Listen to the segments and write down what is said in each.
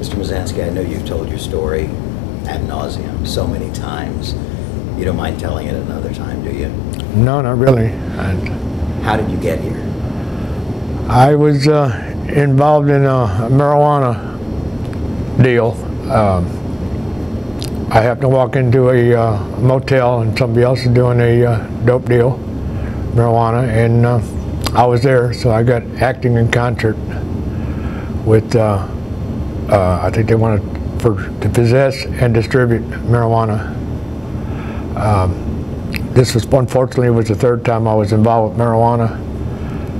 Mr. Mizanskey, I know you've told your story ad nauseum so many times. You don't mind telling it another time, do you? No, not really. How did you get here? I was involved in a marijuana deal. I happened to walk into a motel and somebody else was doing a dope deal, marijuana, and I was there, so I got acting in concert with, I think they wanted to possess and distribute marijuana. This was, unfortunately, was the third time I was involved with marijuana,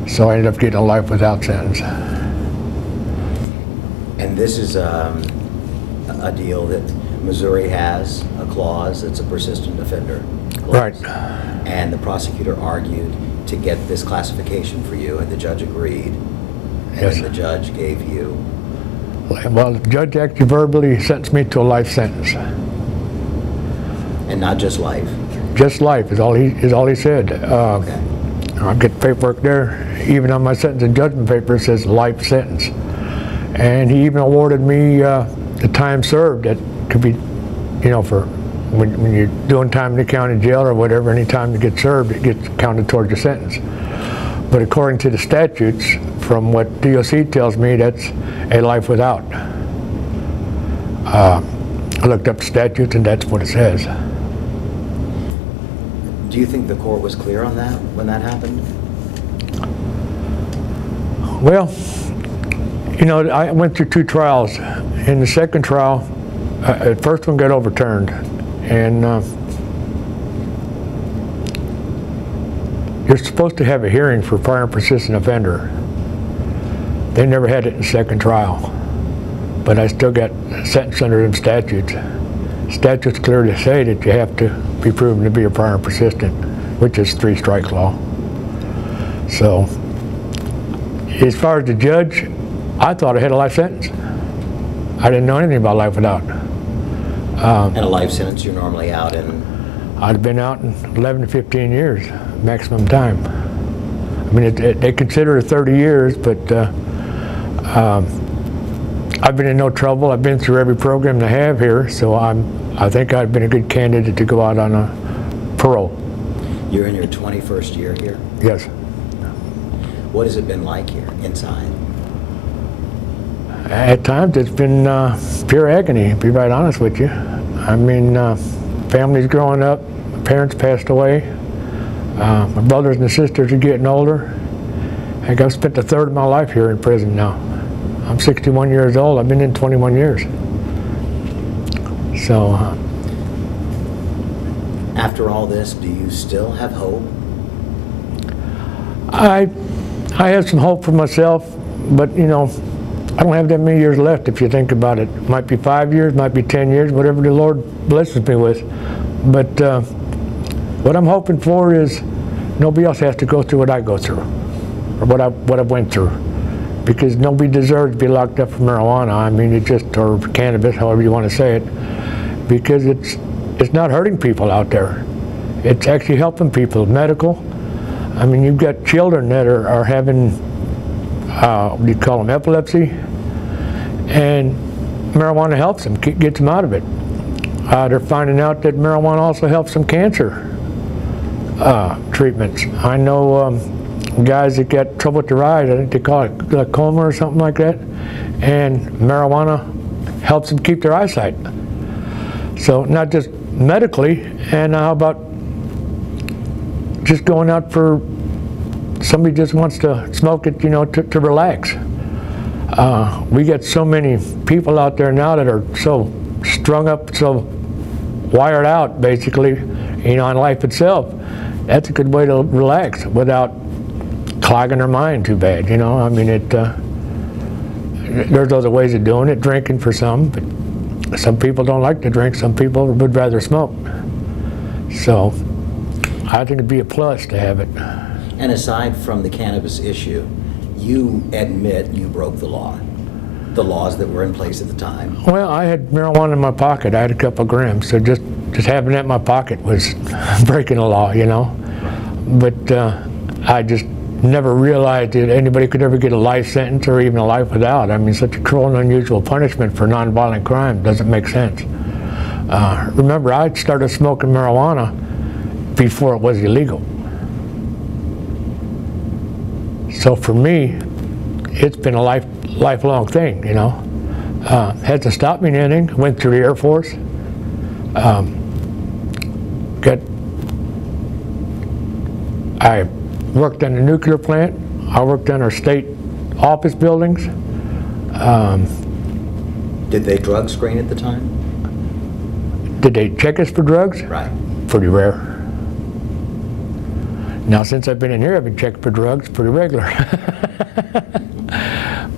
so I ended up getting a life without sentence. And this is a deal that Missouri has, a clause that's a persistent offender clause. Right. And the prosecutor argued to get this classification for you, and the judge agreed. And Yes. then the judge gave you... Well, the judge actually verbally sentenced me to a life sentence. And not just life. Just life is all he said. Okay. I get paperwork there. Even on my sentence and judgment paper, it says life sentence. And he even awarded me the time served that could be, you know, for when you're doing time in the county jail or whatever, any time you get served, it gets counted towards your sentence. But according to the statutes, from what DOC tells me, that's a life without. I looked up the statutes and that's what it says. Do you think the court was clear on that when that happened? Well, you know, I went through 2 trials. In the second trial, the first one got overturned, and you're supposed to have a hearing for prior and persistent offender. They never had it in the second trial, but I still got sentenced under them statutes. Statutes clearly say that you have to be proven to be a prior and persistent, which is 3-strike law. So, as far as the judge, I thought I had a life sentence. I didn't know anything about life without. And a life sentence you're normally out in? I'd been out in 11 to 15 years, maximum time. I mean, they consider it 30 years, but I've been in no trouble. I've been through every program they have here, so I think I've been a good candidate to go out on a parole. You're in your 21st year here? Yes. What has it been like here, inside? At times it's been pure agony, to be right honest with you. I mean, families growing up, my parents passed away, my brothers and sisters are getting older. Heck, I've spent a third of my life here in prison now. I'm 61 years old, I've been in 21 years. So. After all this, do you still have hope? I have some hope for myself, but you know, I don't have that many years left if you think about it. Might be 5 years, might be 10 years, whatever the Lord blesses me with. But what I'm hoping for is nobody else has to go through what I go through, or what I went through. Because nobody deserves to be locked up for marijuana. I mean, or cannabis, however you want to say it. Because it's not hurting people out there. It's actually helping people, medical. I mean, you've got children that are having, what do you call them, epilepsy, and marijuana helps them, gets them out of it. They're finding out that marijuana also helps some cancer treatments. I know guys that got trouble with their eyes, I think they call it glaucoma or something like that, and marijuana helps them keep their eyesight. So not just medically, and how about just going out for, somebody just wants to smoke it, you know, to relax. We got so many people out there now that are so strung up, so wired out, basically, you know, on life itself. That's a good way to relax without clogging their mind too bad, you know. I mean, there's other ways of doing it, drinking for some, but some people don't like to drink, some people would rather smoke. So I think it'd be a plus to have it. And aside from the cannabis issue, you admit you broke the law, the laws that were in place at the time. Well, I had marijuana in my pocket. I had a couple of grams, so just having that in my pocket was breaking the law, you know. But I just never realized that anybody could ever get a life sentence or even a life without. I mean, such a cruel and unusual punishment for nonviolent crime doesn't make sense. Remember, I started smoking marijuana before it was illegal. So for me, it's been a lifelong thing, you know. Hasn't stopped me in anything. Went through the Air Force. I worked on the nuclear plant. I worked on our state office buildings. Did they drug screen at the time? Did they check us for drugs? Right. Pretty rare. Now, since I've been in here, I've been checked for drugs pretty regular.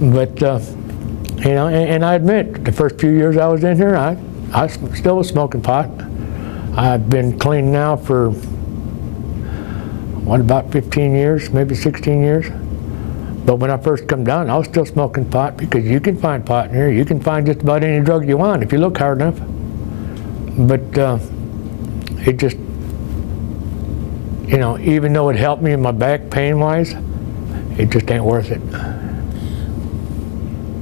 But, you know, and I admit, the first few years I was in here, I still was smoking pot. I've been clean now for, what, about 15 years, maybe 16 years. But when I first come down, I was still smoking pot, because you can find pot in here. You can find just about any drug you want if you look hard enough. But it just, you know, even though it helped me in my back pain-wise, it just ain't worth it.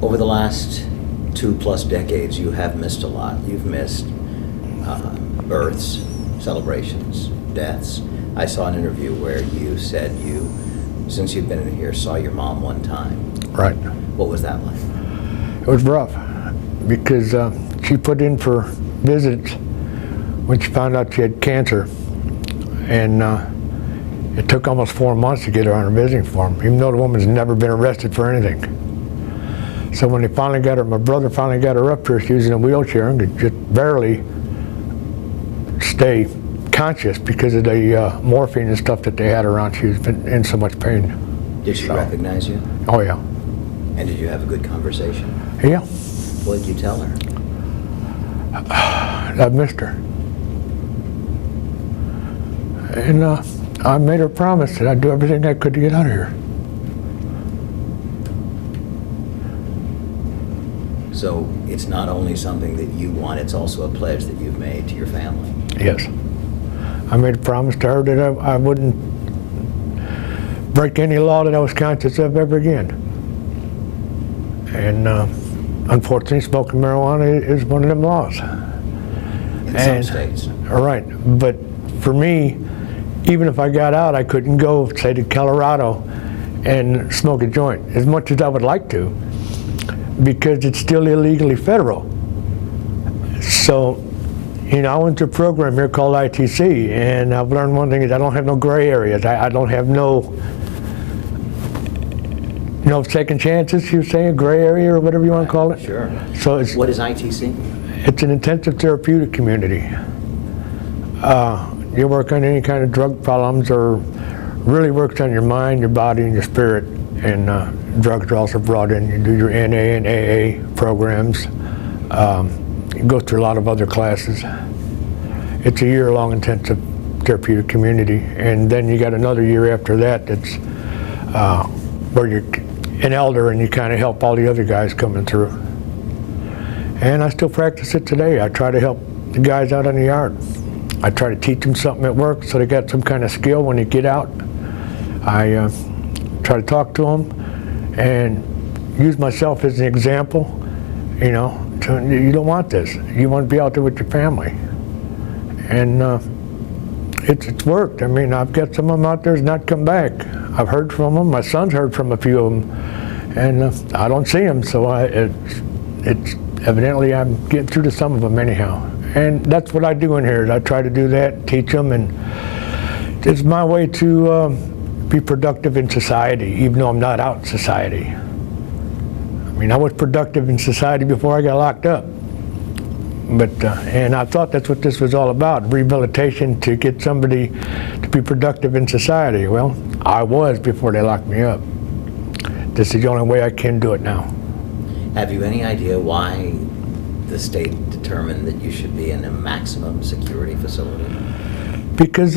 Over the last 2+ decades, you have missed a lot. You've missed births, celebrations, deaths. I saw an interview where you said you, since you've been in here, saw your mom one time. Right. What was that like? It was rough, because she put in for visits when she found out she had cancer, and it took almost 4 months to get her on her visiting form, even though the woman's never been arrested for anything. So when they finally got her, my brother finally got her up here, she was in a wheelchair and could just barely stay conscious because of the morphine and stuff that they had her on. She was in so much pain. Did she recognize you? Oh, yeah. And did you have a good conversation? Yeah. What did you tell her? I missed her. And I made her promise that I'd do everything I could to get out of here. So it's not only something that you want, it's also a pledge that you've made to your family. Yes. I made a promise to her that I wouldn't break any law that I was conscious of ever again. And unfortunately, smoking marijuana is one of them laws. In some states. Right. But for me, even if I got out, I couldn't go, say, to Colorado and smoke a joint, as much as I would like to, because it's still illegally federal. So, you know, I went to a program here called ITC, and I've learned one thing is I don't have no gray areas. I don't have no second chances, you say, a gray area or whatever you want to call it. Sure. So it's, what is ITC? It's an intensive therapeutic community. You work on any kind of drug problems, or really works on your mind, your body, and your spirit. And drugs are also brought in. You do your NA and AA programs. You go through a lot of other classes. It's a year-long intensive therapeutic community. And then you got another year after that that's where you're an elder and you kind of help all the other guys coming through. And I still practice it today. I try to help the guys out in the yard. I try to teach them something at work so they got some kind of skill when they get out. I try to talk to them and use myself as an example. You know, you don't want this. You want to be out there with your family. And it's worked. I mean, I've got some of them out there that's not come back. I've heard from them. My son's heard from a few of them. And I don't see them, so it's evidently I'm getting through to some of them anyhow. And that's what I do in here, is I try to do that, teach them, and it's my way to be productive in society, even though I'm not out in society. I mean, I was productive in society before I got locked up. But, and I thought that's what this was all about, rehabilitation to get somebody to be productive in society. Well, I was before they locked me up. This is the only way I can do it now. Have you any idea why the state determined that you should be in a maximum security facility? Because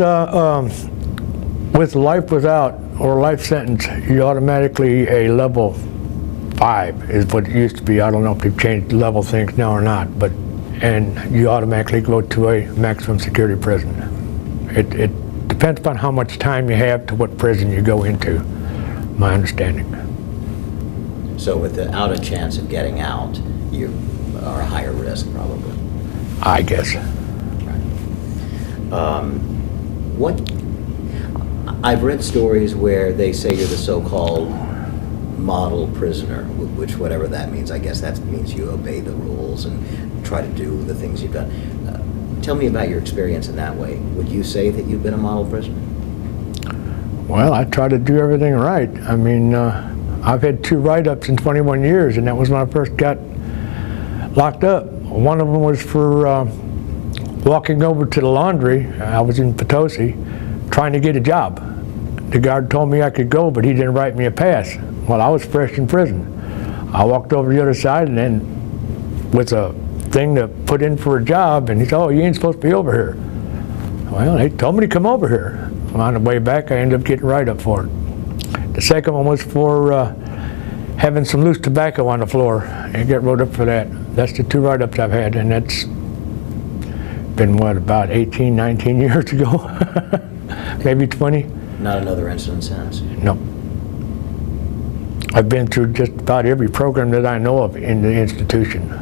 with life without or life sentence, you're automatically a level 5 is what it used to be. I don't know if they've changed level things now or not, and you automatically go to a maximum security prison. It depends upon how much time you have to what prison you go into. my understanding. So without a chance of getting out, you are a higher risk probably. I guess. What I've read stories where they say you're the so-called model prisoner, which whatever that means, I guess that means you obey the rules and try to do the things you've done. Tell me about your experience in that way. Would you say that you've been a model prisoner? Well, I try to do everything right. I mean, I've had 2 write-ups in 21 years, and that was when I first got locked up. One of them was for walking over to the laundry. I was in Potosi trying to get a job. The guard told me I could go, but he didn't write me a pass. Well, I was fresh in prison. I walked over to the other side and then with a thing to put in for a job, and he said, "Oh, you ain't supposed to be over here." Well, they told me to come over here. On the way back, I ended up getting right up for it. The second one was for having some loose tobacco on the floor and get wrote up for that. That's the 2 write-ups I've had, and that's been, what, about 18, 19 years ago? Maybe 20? Not another incident since? No. I've been through just about every program that I know of in the institution.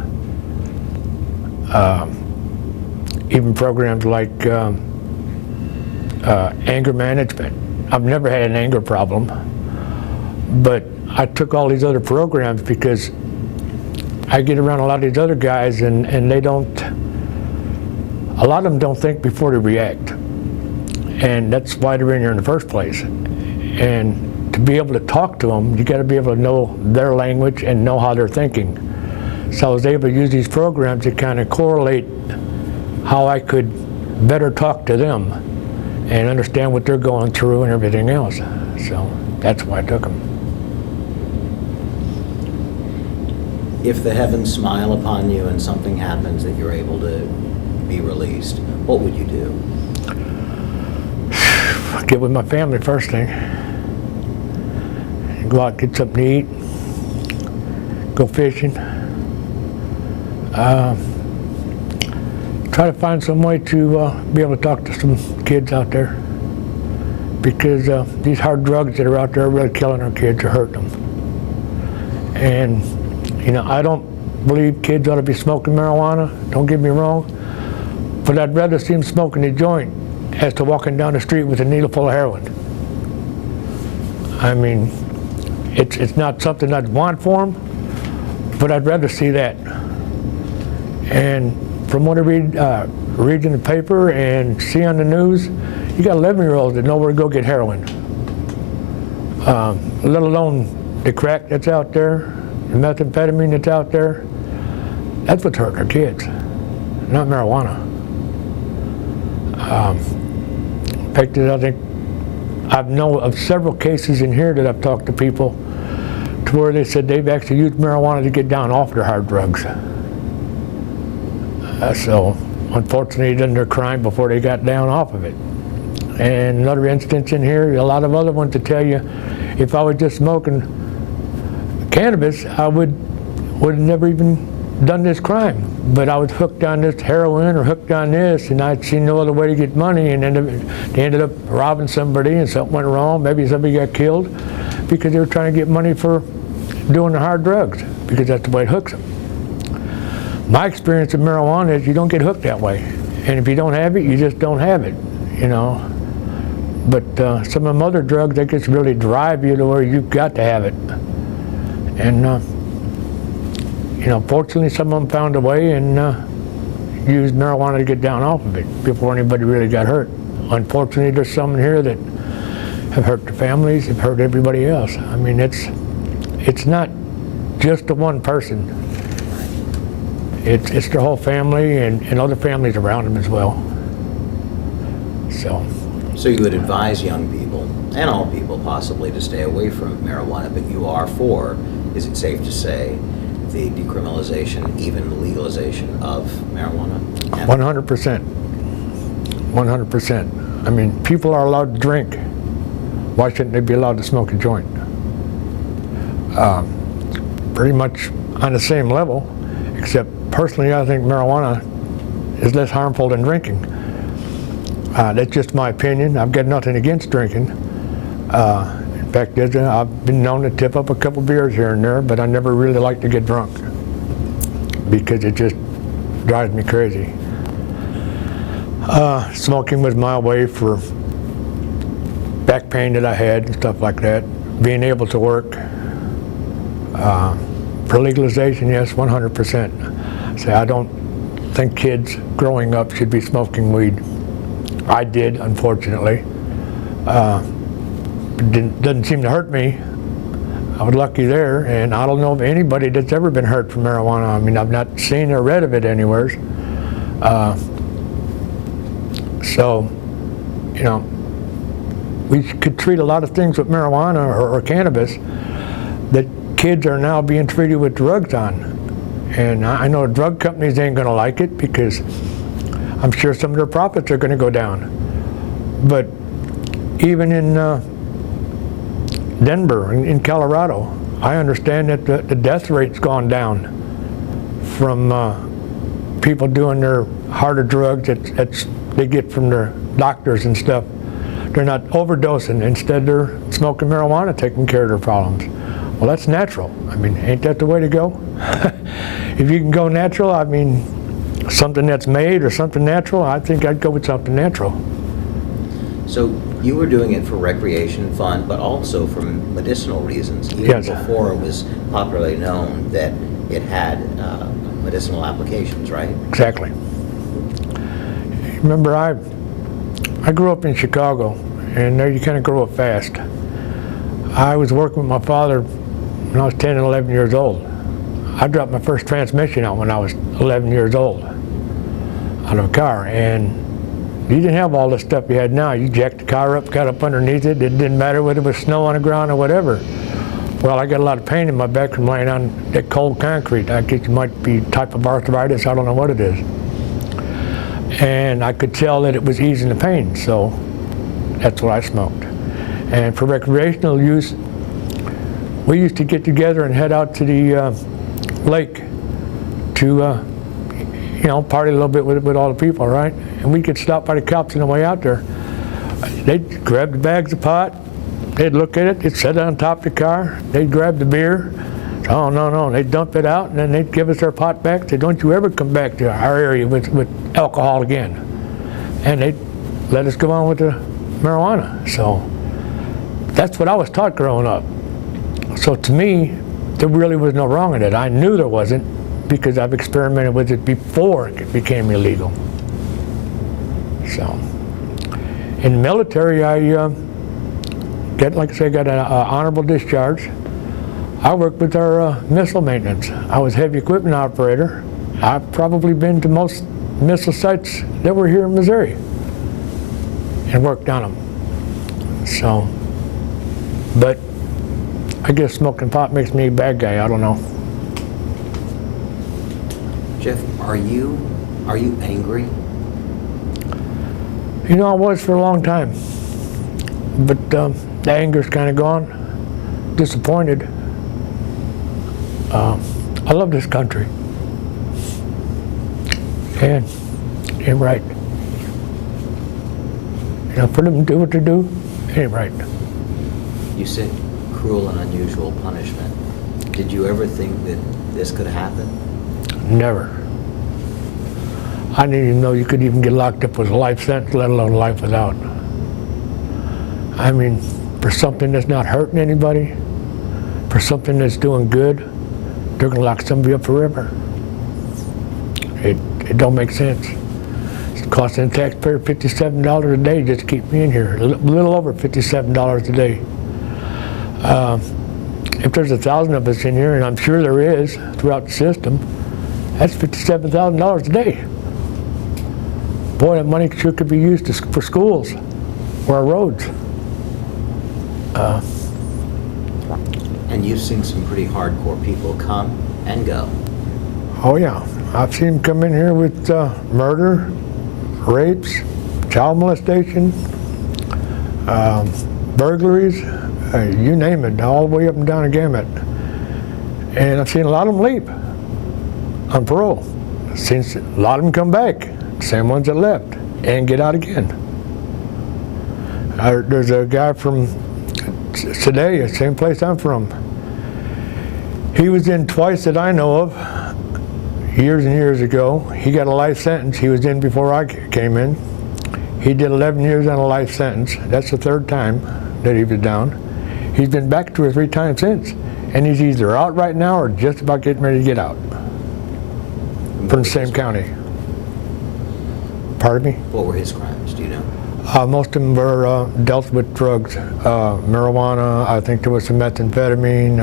Even programs like anger management. I've never had an anger problem, but I took all these other programs because I get around a lot of these other guys and they don't, a lot of them don't think before they react. And that's why they're in here in the first place. And to be able to talk to them, you got to be able to know their language and know how they're thinking. So I was able to use these programs to kind of correlate how I could better talk to them and understand what they're going through and everything else. So that's why I took them. If the heavens smile upon you and something happens that you're able to be released, what would you do? Get with my family first thing. Go out, get something to eat. Go fishing. Try to find some way to be able to talk to some kids out there, because these hard drugs that are out there are really killing our kids or hurting them. And you know, I don't believe kids ought to be smoking marijuana, don't get me wrong, but I'd rather see them smoking a joint as to walking down the street with a needle full of heroin. I mean, it's not something I'd want for them, but I'd rather see that. And from what I read in the paper and see on the news, you got 11-year-olds that know where to go get heroin. Let alone the crack that's out there, the methamphetamine that's out there. That's what's hurting our kids, not marijuana. In fact, I think I know of several cases in here that I've talked to people to where they said they've actually used marijuana to get down off their hard drugs. So unfortunately, then they're crying before they got down off of it. And another instance in here, a lot of other ones to tell you, if I was just smoking cannabis, I would have never even done this crime. But I was hooked on this heroin or hooked on this, and I'd seen no other way to get money, and then they ended up robbing somebody and something went wrong. Maybe somebody got killed because they were trying to get money for doing the hard drugs, because that's the way it hooks them. My experience with marijuana is you don't get hooked that way. And if you don't have it, you just don't have it, you know. But some of them other drugs, they just really drive you to where you've got to have it. And, you know, fortunately, some of them found a way and used marijuana to get down off of it before anybody really got hurt. Unfortunately, there's some in here that have hurt their families, have hurt everybody else. I mean, it's not just the one person. It's their whole family and other families around them as well. So you would advise young people, and all people possibly, to stay away from marijuana, but you are for, is it safe to say, the decriminalization, even legalization of marijuana? 100%. 100%. I mean, people are allowed to drink. Why shouldn't they be allowed to smoke a joint? Pretty much on the same level, except personally, I think marijuana is less harmful than drinking. That's just my opinion. I've got nothing against drinking. In Fact is, I've been known to tip up a couple beers here and there, but I never really like to get drunk because it just drives me crazy. Smoking was my way for back pain that I had and stuff like that. Being able to work. For legalization, yes, 100%. So I don't think kids growing up should be smoking weed. I did, unfortunately. It doesn't seem to hurt me. I was lucky there, and I don't know of anybody that's ever been hurt from marijuana. I mean, I've not seen or read of it anywhere. So, you know, we could treat a lot of things with marijuana or cannabis that kids are now being treated with drugs on. And I know drug companies ain't gonna like it because I'm sure some of their profits are gonna go down. But even in Denver, in Colorado, I understand that the death rate's gone down from people doing their harder drugs that they get from their doctors and stuff. They're not overdosing. Instead, they're smoking marijuana, taking care of their problems. Well, that's natural. I mean, ain't that the way to go? If you can go natural, I mean, something that's made or something natural, I think I'd go with something natural. So you were doing it for recreation, fun, but also for medicinal reasons, even Yes. before it was popularly known that it had medicinal applications, right? Exactly. Remember, I grew up in Chicago, and there you kind of grow up fast. I was working with my father when I was 10 and 11 years old. I dropped my first transmission out when I was 11 years old out of a car, and you didn't have all the stuff you had now. You jacked the car up, got up underneath it. It didn't matter whether it was snow on the ground or whatever. Well, I got a lot of pain in my back from laying on that cold concrete. I guess it might be a type of arthritis. I don't know what it is. And I could tell that it was easing the pain, so that's what I smoked. And for recreational use, we used to get together and head out to the lake to, you know, party a little bit with all the people, right? And we could stop by the cops on the way out there. They'd grab the bags of pot, they'd look at it, they'd set it on top of the car, they'd grab the beer. Oh, no, they'd dump it out, and then they'd give us our pot back. Say, don't you ever come back to our area with alcohol again. And they'd let us go on with the marijuana. So that's what I was taught growing up. So to me, there really was no wrong in it. I knew there wasn't because I've experimented with it before it became illegal. So in the military, I like I say, got an honorable discharge. I worked with our missile maintenance. I was heavy equipment operator. I've probably been to most missile sites that were here in Missouri and worked on them. So, but I guess smoking pot makes me a bad guy. I don't know. Jeff, are you angry? You know, I was for a long time, but the anger's kind of gone. Disappointed. I love this country, and it ain't right. You know, for them to do what they do, it ain't right. You said cruel and unusual punishment. Did you ever think that this could happen? Never. I didn't even know you could even get locked up with a life sentence, let alone life without. I mean, for something that's not hurting anybody, for something that's doing good, they're gonna lock somebody up forever. It don't make sense. It's costing the taxpayer $57 a day just to keep me in here, a little over $57 a day. If there's 1,000 of us in here, and I'm sure there is throughout the system, that's $57,000 a day. Boy, that money sure could be used for schools or our roads. And you've seen some pretty hardcore people come and go. Oh yeah, I've seen them come in here with murder, rapes, child molestation, burglaries, you name it, all the way up and down the gamut. And I've seen a lot of them leave on parole. I've seen a lot of them come back, same ones that left, and get out again. There's a guy from Sedalia, same place I'm from. He was in twice that I know of, years and years ago. He got a life sentence. He was in before I came in. He did 11 years on a life sentence. That's the third time that he was down. He's been back 2 or 3 times since. And he's either out right now or just about getting ready to get out from the same county. Pardon me? What were his crimes? Do you know? Most of them were dealt with drugs, marijuana. I think there was some methamphetamine.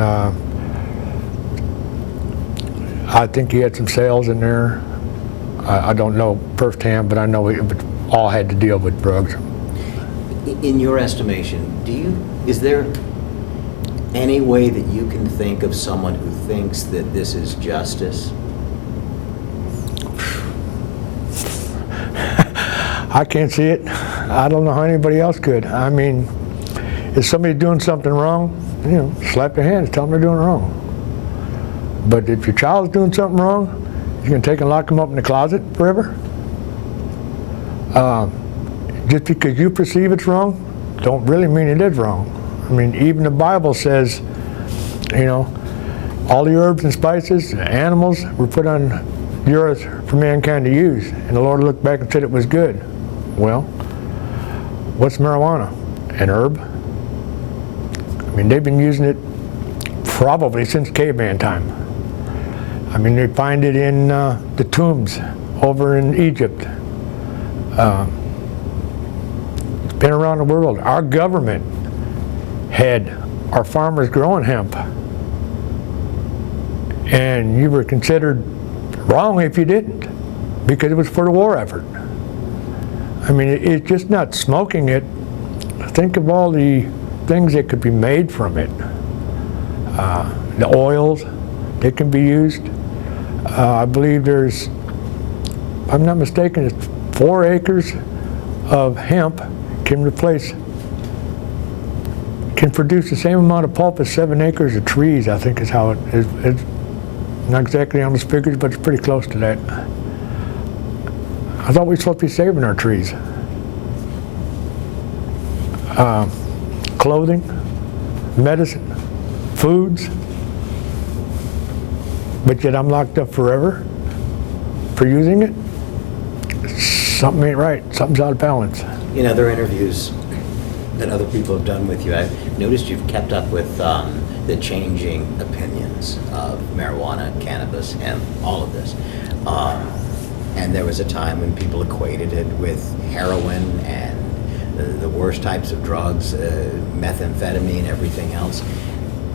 I think he had some sales in there. I don't know firsthand, but I know it all had to deal with drugs. In your estimation, is there any way that you can think of someone who thinks that this is justice? I can't see it. I don't know how anybody else could. I mean, if somebody's doing something wrong, slap their hands, tell them they're doing wrong. But if your child's doing something wrong, you can take and lock them up in the closet forever? Just because you perceive it's wrong, don't really mean it is wrong. I mean, even the Bible says, all the herbs and spices, animals were put on the earth for mankind to use. And the Lord looked back and said it was good. Well, what's marijuana? An herb? I mean, they've been using it probably since caveman time. I mean, they find it in the tombs over in Egypt. It's been around the world. Our government had our farmers growing hemp. And you were considered wrong if you didn't, because it was for the war effort. I mean, it's just not smoking it. Think of all the things that could be made from it. The oils that can be used. I believe there's, if I'm not mistaken, it's 4 acres of hemp can produce the same amount of pulp as 7 acres of trees, I think is how it is. It's not exactly on those figures, but it's pretty close to that. I thought we were supposed to be saving our trees. Clothing, medicine, foods, but yet I'm locked up forever for using it. Something ain't right. Something's out of balance. There are interviews that other people have done with you. I've noticed you've kept up with the changing opinions of marijuana, cannabis, hemp, all of this. And there was a time when people equated it with heroin and the worst types of drugs, methamphetamine, everything else.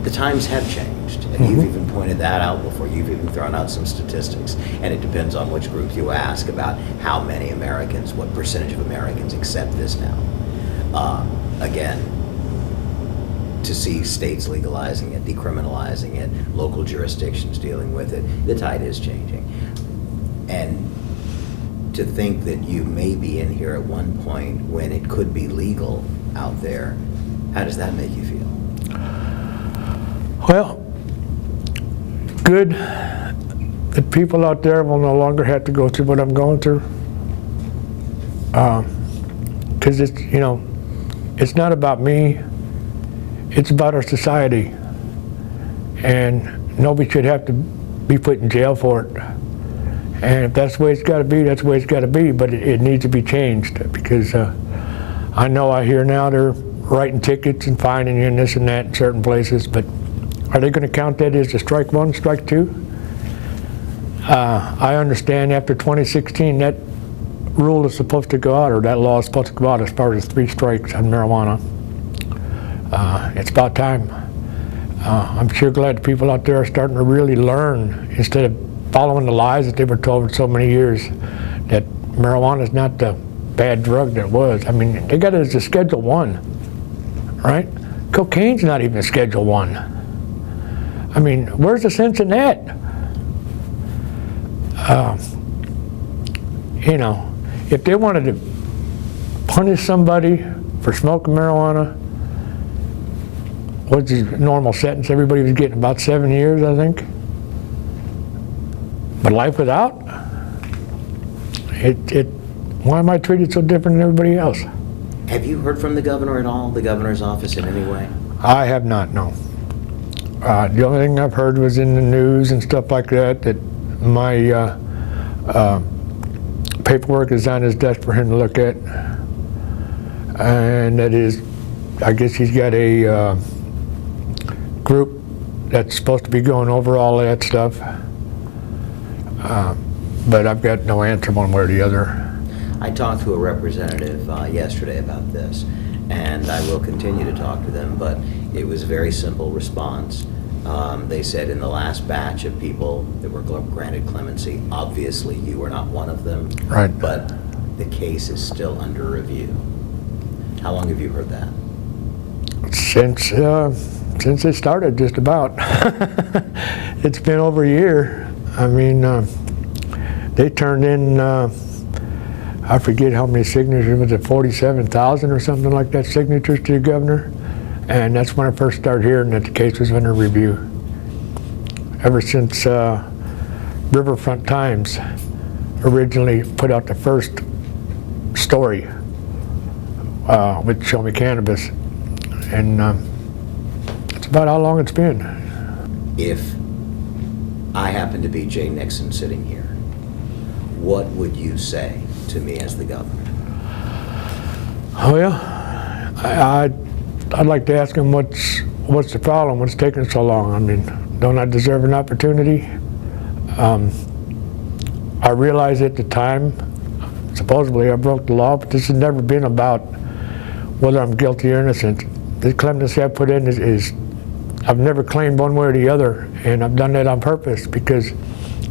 The times have changed, and you've even pointed that out before. You've even thrown out some statistics, and it depends on which group you ask about how many Americans, what percentage of Americans accept this now. Again, to see states legalizing it, decriminalizing it, local jurisdictions dealing with it, the tide is changing. And to think that you may be in here at one point when it could be legal out there, how does that make you feel? Well, good that people out there will no longer have to go through what I'm going through. Because it's not about me, it's about our society. And nobody should have to be put in jail for it. And if that's the way it's got to be, that's the way it's got to be, but it needs to be changed, because I know I hear now they're writing tickets and fining you and this and that in certain places, but are they going to count that as a strike 1, strike 2? I understand after 2016 that rule is supposed to go out, or that law is supposed to go out as far as 3 strikes on marijuana. It's about time. I'm sure glad the people out there are starting to really learn, instead of following the lies that they were told for so many years, that marijuana is not the bad drug that it was. I mean, they got it as a Schedule 1, right? Cocaine's not even a Schedule 1. I mean, where's the sense in that? If they wanted to punish somebody for smoking marijuana, what's his normal sentence? Everybody was getting about 7 years, I think. But life without? Why am I treated so different than everybody else? Have you heard from the governor at all, the governor's office in any way? I have not, no. The only thing I've heard was in the news and stuff like that, that my paperwork is on his desk for him to look at. And that is, I guess he's got a group that's supposed to be going over all that stuff. But I've got no answer one way or the other. I talked to a representative yesterday about this, and I will continue to talk to them, but it was a very simple response. They said in the last batch of people that were granted clemency, obviously you were not one of them, Right. but the case is still under review. How long have you heard that? Since it started, just about. It's been over a year. I mean, they turned in, I forget how many signatures, was it 47,000 or something like that, signatures to the governor? And that's when I first started hearing that the case was under review. Ever since Riverfront Times originally put out the first story with Show Me Cannabis. And that's about how long it's been. If I happen to be Jay Nixon sitting here, what would you say to me as the governor? Oh yeah, I'd like to ask him what's the problem, what's taking so long? I mean, don't I deserve an opportunity? I realized at the time, supposedly I broke the law, but this has never been about whether I'm guilty or innocent. The clemency I put in is I've never claimed one way or the other, and I've done that on purpose because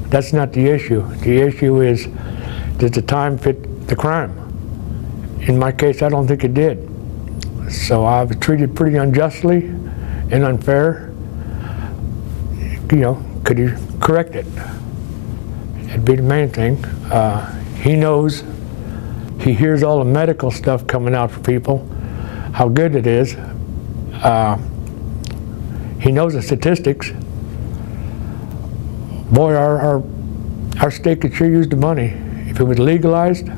that's not the issue. The issue is, does the time fit the crime? In my case, I don't think it did. So I was treated pretty unjustly and unfair. You know, could he correct it? That'd be the main thing. He knows, he hears all the medical stuff coming out for people, how good it is. He knows the statistics. Boy, our state could sure use the money. If it was legalized,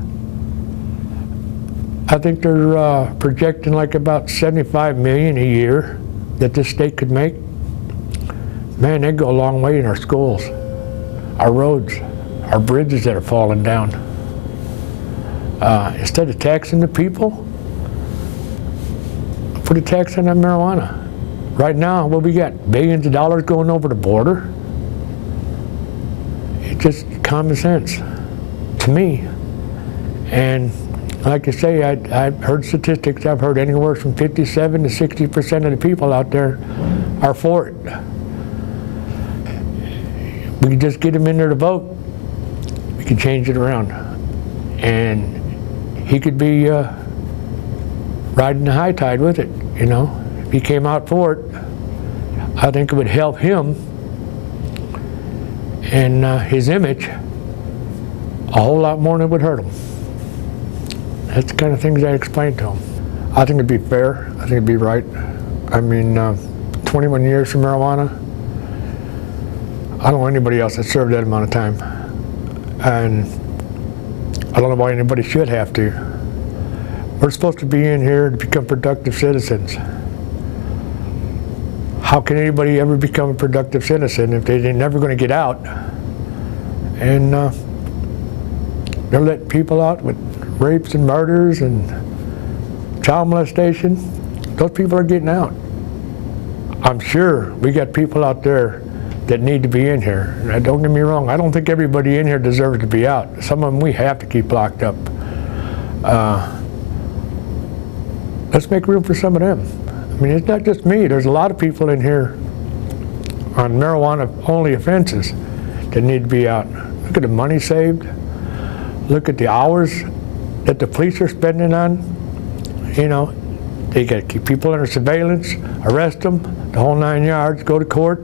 I think they're projecting like about $75 million a year that this state could make. Man, they'd go a long way in our schools, our roads, our bridges that are falling down. Instead of taxing the people, put a tax on that marijuana. Right now, what we got? Billions of dollars going over the border. It's just common sense to me. And like I say, I've heard statistics. I've heard anywhere from 57 to 60% of the people out there are for it. We could just get them in there to vote. We could change it around. And he could be riding the high tide with it, you know. If he came out for it, I think it would help him and his image a whole lot more than it would hurt him. That's the kind of things I explained to him. I think it'd be fair. I think it'd be right. I mean, 21 years for marijuana. I don't know anybody else that served that amount of time. And I don't know why anybody should have to. We're supposed to be in here to become productive citizens. How can anybody ever become a productive citizen if they're never going to get out? And they're letting people out with rapes and murders and child molestation. Those people are getting out. I'm sure we got people out there that need to be in here. Now, don't get me wrong, I don't think everybody in here deserves to be out. Some of them we have to keep locked up. Let's make room for some of them. I mean, it's not just me. There's a lot of people in here on marijuana-only offenses that need to be out. Look at the money saved. Look at the hours that the police are spending on, you know, they got to keep people under surveillance, arrest them, the whole 9 yards, go to court.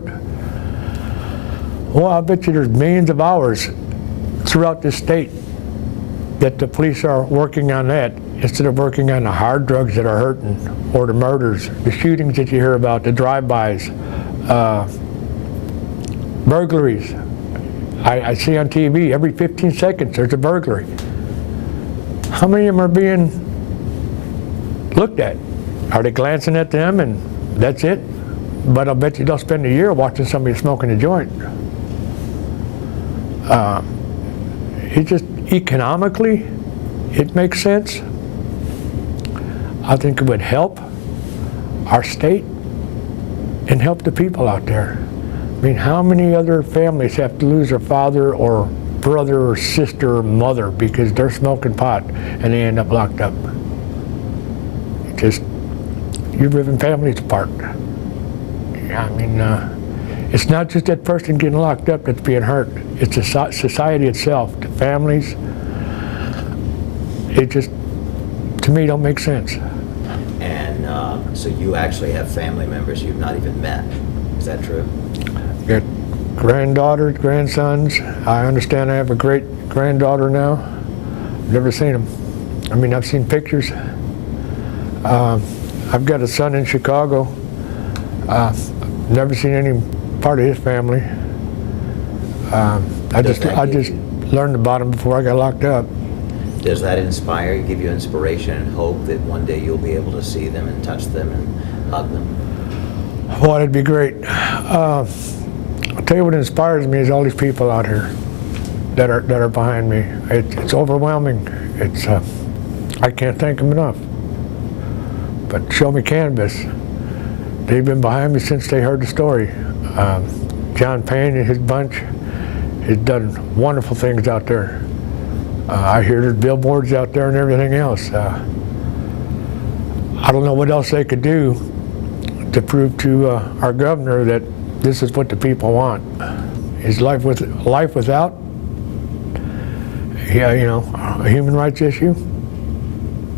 Well, I bet you there's millions of hours throughout this state that the police are working on that instead of working on the hard drugs that are hurting, or the murders, the shootings that you hear about, the drive-bys, burglaries. I see on TV every 15 seconds there's a burglary. How many of them are being looked at? Are they glancing at them and That's it. But I'll bet you they'll spend a year watching somebody smoking a joint. It just, economically, it makes sense. I think it would help our state and help the people out there. I mean, how many other families have to lose their father or brother or sister or mother because they're smoking pot and they end up locked up? It just, you're ripping families apart. I mean, it's not just that person getting locked up that's being hurt. It's the society itself, the families. It just, to me, don't make sense. And so you actually have family members you've not even met. Is that true? Got granddaughters, grandsons. I understand I have a great granddaughter now. Never seen him. I mean, I've seen pictures. I've got a son in Chicago. Never seen any part of his family. I just learned about him before I got locked up. Does that inspire you, give you inspiration and hope that one day you'll be able to see them and touch them and hug them? Well, it'd be great. I'll tell you what inspires me is all these people out here that are behind me. It's overwhelming. It's I can't thank them enough. But Show Me Cannabis, they've been behind me since they heard the story. John Payne and his bunch has done wonderful things out there. I hear there's billboards out there and everything else. I don't know what else they could do to prove to our governor that this is what the people want. Is life without, yeah, you know, a human rights issue?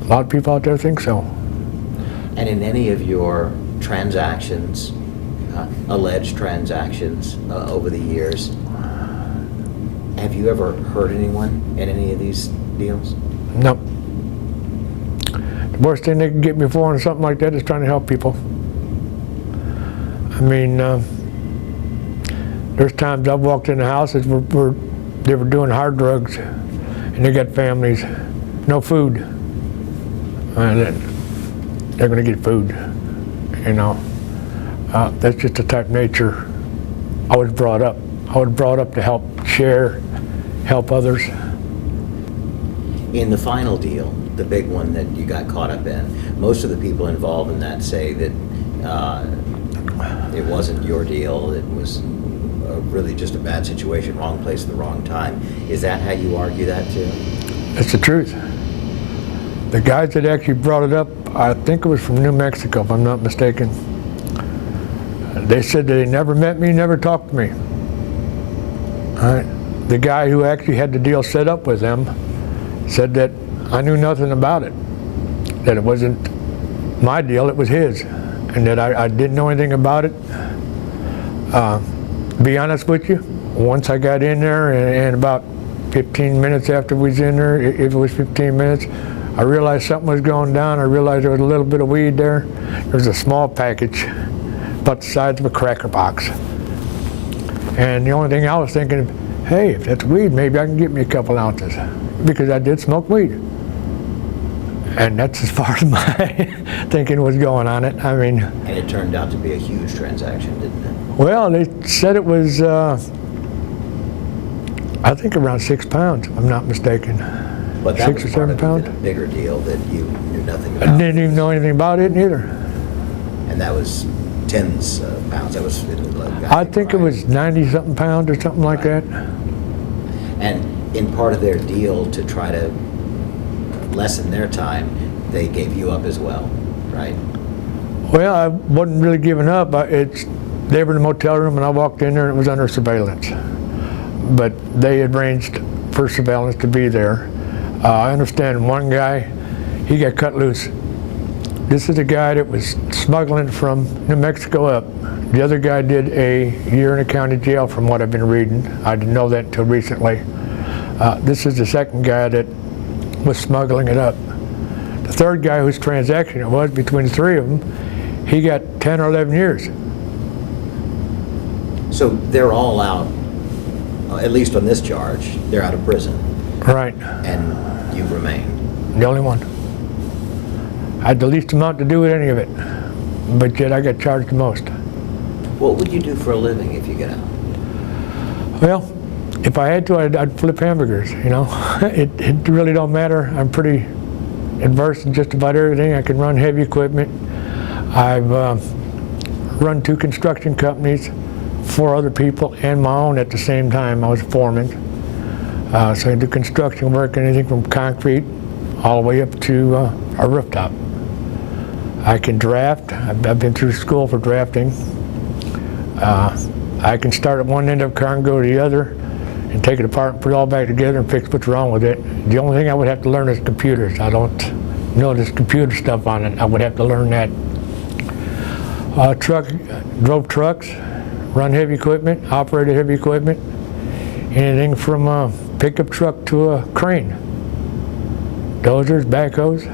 A lot of people out there think so. And in any of your transactions, alleged transactions over the years, have you ever hurt anyone in any of these deals? No. The worst thing they can get me for on something like that is trying to help people. I mean, there's times I've walked into houses where they were doing hard drugs and they got families, no food. And they're going to get food, you know. That's just the type of nature I was brought up. I was brought up to help share, help others. In the final deal, the big one that you got caught up in, most of the people involved in that say that it wasn't your deal, it was really just a bad situation, wrong place at the wrong time. Is that how you argue that too? That's the truth. The guys that actually brought it up, I think it was from New Mexico, if I'm not mistaken. They said that they never met me, never talked to me. All right. The guy who actually had the deal set up with them said that I knew nothing about it, that it wasn't my deal, it was his, and that I didn't know anything about it. Be honest with you, once I got in there and about 15 minutes after we was in there, if it was 15 minutes, I realized something was going down. I realized there was a little bit of weed there. There was a small package about the size of a cracker box. And the only thing I was thinking, hey, if that's weed, maybe I can get me a couple ounces, because I did smoke weed. And that's as far as my thinking was going on it. I mean. And it turned out to be a huge transaction, didn't it? Well, they said it was, I think around 6 pounds, if I'm not mistaken. But that 6 was or 7 pounds. A bigger deal that you knew nothing I about. didn't even know anything about it either. And that was tens of pounds. That was. I think it was 90-something pounds or something like that. And in part of their deal to try to lessen their time, they gave you up as well, right? Well, I wasn't really giving up. They were in the motel room and I walked in there and it was under surveillance. But they arranged for surveillance to be there. I understand one guy, he got cut loose. This is a guy that was smuggling from New Mexico up. The other guy did a year in a county jail from what I've been reading. I didn't know that until recently. This is the second guy that was smuggling it up. The third guy whose transaction it was, between the three of them, he got 10 or 11 years. So they're all out, at least on this charge, they're out of prison. Right. And you remain. The only one. I had the least amount to do with any of it. but yet I got charged the most. What would you do for a living if you get out? Well, if I had to, I'd flip hamburgers, you know. It really don't matter. I'm pretty adverse in just about everything. I can run heavy equipment. I've run 2 construction companies for other people and my own at the same time. I was a foreman. So I do construction work, anything from concrete all the way up to a rooftop. I can draft. I've been through school for drafting. I can start at one end of a car and go to the other and take it apart and put it all back together and fix what's wrong with it. The only thing I would have to learn is computers. I don't know this computer stuff on it. I would have to learn that. Drove trucks, run heavy equipment, operated heavy equipment, anything from a pickup truck to a crane, dozers, backhoes.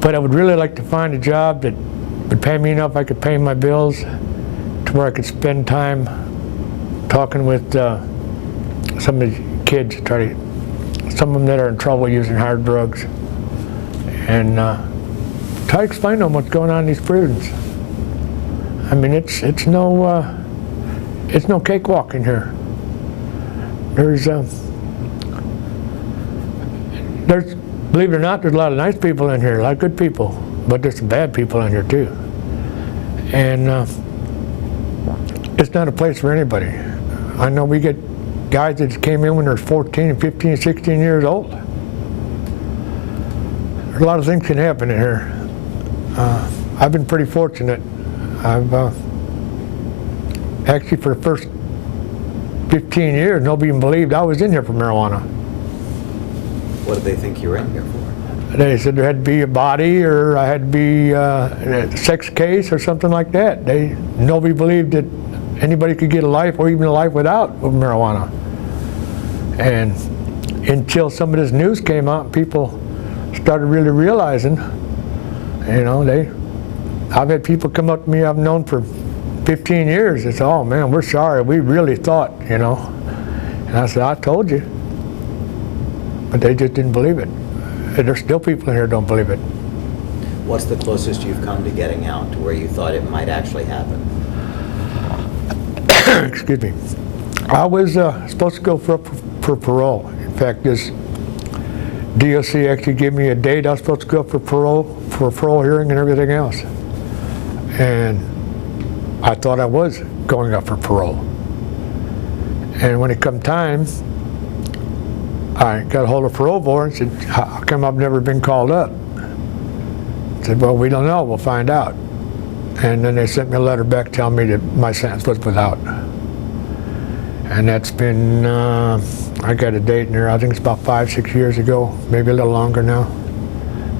But I would really like to find a job that would pay me enough I could pay my bills to where I could spend time talking with some of the kids, some of them that are in trouble using hard drugs, and try to explain to them what's going on in these prisons. I mean, it's no cakewalk in here. There's believe it or not, there's a lot of nice people in here, a lot of good people, but there's some bad people in here too. And it's not a place for anybody. I know we get guys that came in when they're 14 and 15 and 16 years old. A lot of things can happen in here. I've been pretty fortunate. I've actually, for the first 15 years, nobody even believed I was in here for marijuana. What did they think you were in here for? They said there had to be a body, or I had to be a sex case or something like that. Nobody believed that anybody could get a life, or even a life without marijuana. And until some of this news came out, people started really realizing, you know, I've had people come up to me I've known for 15 years. It's, oh man, we're sorry, we really thought, you know. And I said, I told you. But they just didn't believe it. And there's still people in here who don't believe it. What's the closest you've come to getting out to where you thought it might actually happen? Excuse me. I was supposed to go for parole. In fact, this DOC actually gave me a date. I was supposed to go for a parole hearing and everything else. And I thought I was going up for parole. And when it come time, I got a hold of parole board and said, how come I've never been called up? I said, well, we don't know, we'll find out. And then they sent me a letter back telling me that my sentence was without. And that's been, I got a date in there, I think it's about 5-6 years ago, maybe a little longer now.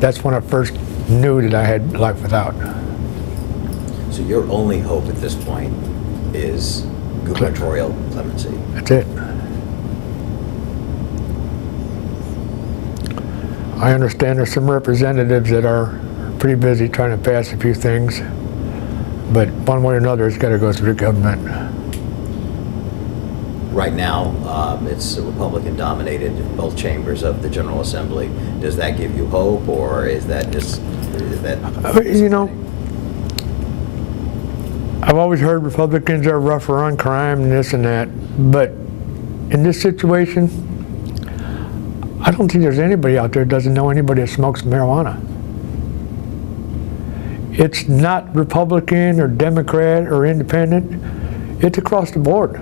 That's when I first knew that I had life without. So your only hope at this point is gubernatorial clemency? That's it. I understand there's some representatives that are pretty busy trying to pass a few things, but one way or another it's got to go through the government. Right now, it's Republican-dominated, both chambers of the General Assembly. Does that give you hope, or is that just, you know, I've always heard Republicans are rougher on crime and this and that, but in this situation, I don't think there's anybody out there that doesn't know anybody that smokes marijuana. It's not Republican or Democrat or independent. It's across the board.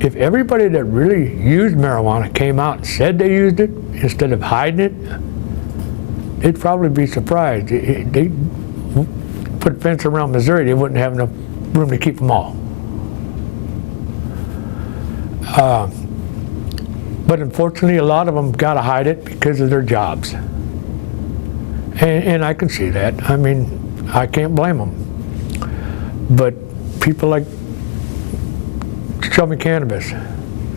If everybody that really used marijuana came out and said they used it instead of hiding it, they'd probably be surprised. They put a fence around Missouri, they wouldn't have enough room to keep them all. But unfortunately, a lot of them got to hide it because of their jobs. And I can see that. I mean, I can't blame them. But people like Show Me Cannabis,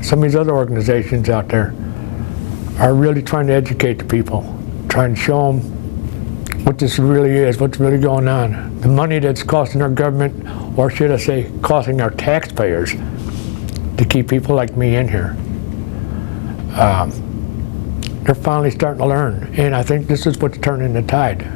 some of these other organizations out there are really trying to educate the people, trying to show them what this really is, what's really going on. The money that's costing our government, or should I say, costing our taxpayers to keep people like me in here. they're finally starting to learn. And I think this is what's turning the tide.